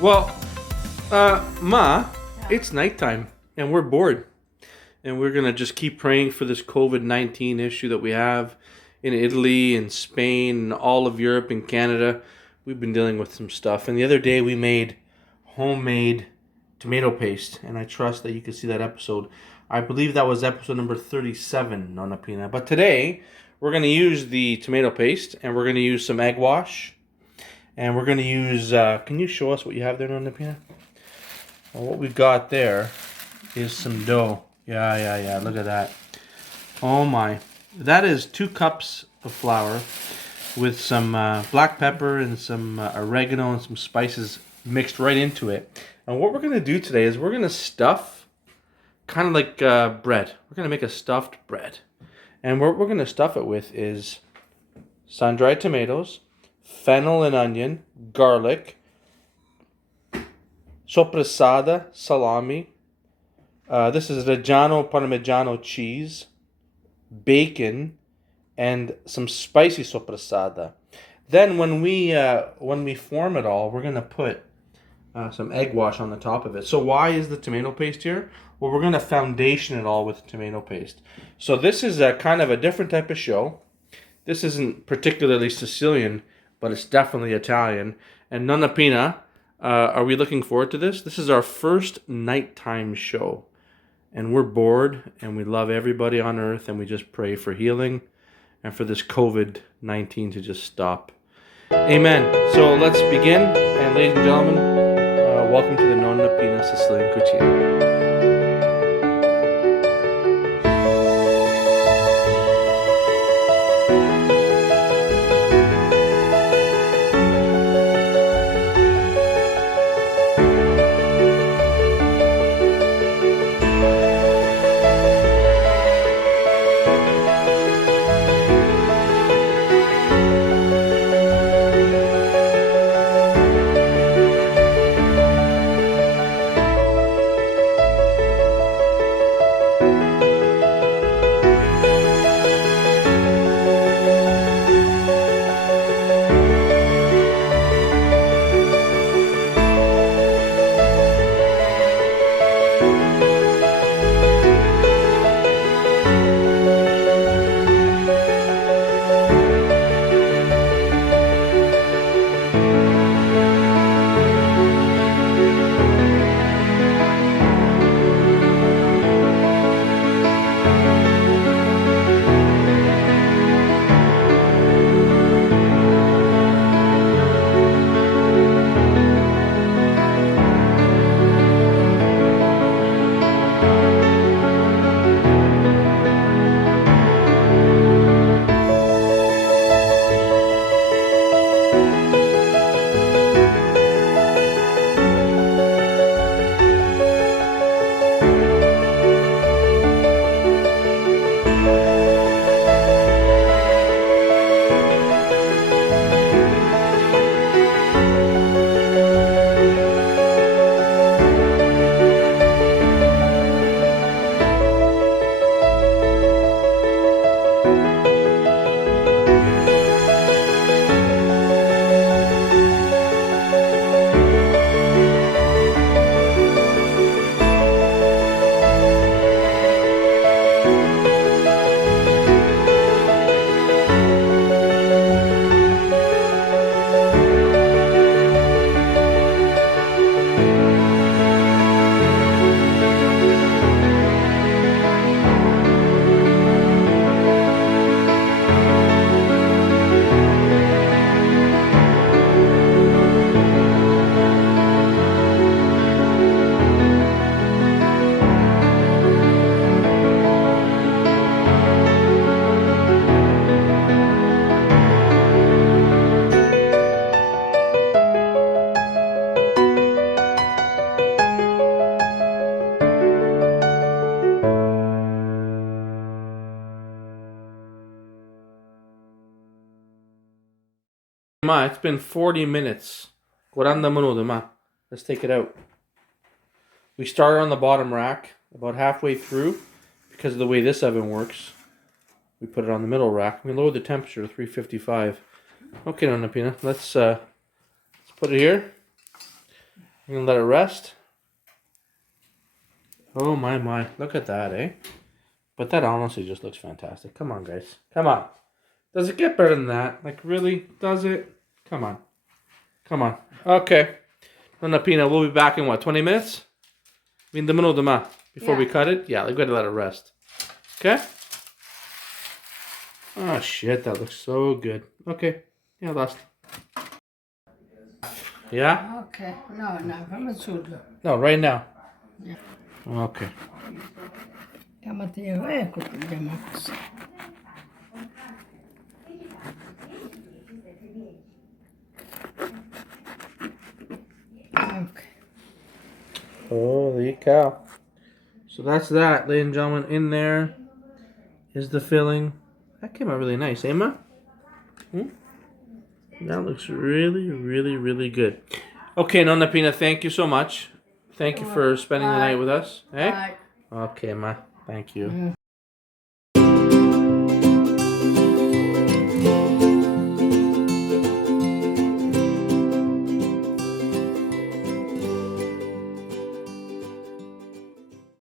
Well, Ma, it's nighttime and we're bored. And we're going to just keep praying for this COVID-19 issue that we have in Italy and Spain and all of Europe and Canada. We've been dealing with some stuff. And the other day we made homemade tomato paste. And I trust that you can see that episode. I believe that was episode number 37, Nonna Pina. But today we're going to use the tomato paste and we're going to use some egg wash. And we're going to use, can you show us what you have there, Nonna Pina? Well, what we've got there is some dough. Yeah, look at that. Oh my. That is 2 cups of flour with some black pepper and some oregano and some spices mixed right into it. And what we're going to do today is we're going to stuff, kind of like bread. We're going to make a stuffed bread. And what we're going to stuff it with is sun-dried tomatoes, fennel and onion, garlic, sopressata, salami. This is Reggiano Parmigiano cheese, bacon, and some spicy sopressata. Then when we form it all, we're gonna put some egg wash on the top of it. So why is the tomato paste here? Well, we're gonna foundation it all with tomato paste. So this is a kind of a different type of show. This isn't particularly Sicilian, but it's definitely Italian. And Nonna Pina, are we looking forward to this? This is our first nighttime show. And we're bored, and we love everybody on earth, and we just pray for healing and for this COVID-19 to just stop. Amen. So let's begin. And ladies and gentlemen, welcome to the Nonna Pina Sicilian Cucina. Ma, it's been 40 minutes. 40 minuti, ma. Let's take it out. We started on the bottom rack, about halfway through, because of the way this oven works. We put it on the middle rack. We lowered the temperature to 355. Okay, Nonna Pina, let's put it here. You gonna let it rest? Oh my. Look at that, eh? But that honestly just looks fantastic. Come on, guys. Come on. Does it get better than that? Like, really? Does it? Come on. Come on. Okay. Donna Pina, we'll be back in what, 20 minutes? 20 minuti, ma. Before we cut it? Yeah, we're going to let it rest. Okay? Oh, shit. That looks so good. Okay. Yeah, last. Yeah? Okay. No, fammi solo. No, right now. Yeah. Okay. Matteo, ecco, vediamo così. Okay. Holy cow. So that's that, ladies and gentlemen. In there is the filling. That came out really nice, eh, Ma? That looks really, really, really good. Okay, Nonna Pina, thank you so much. Thank you for spending the night with us. Hey? Bye. Okay, Ma. Thank you.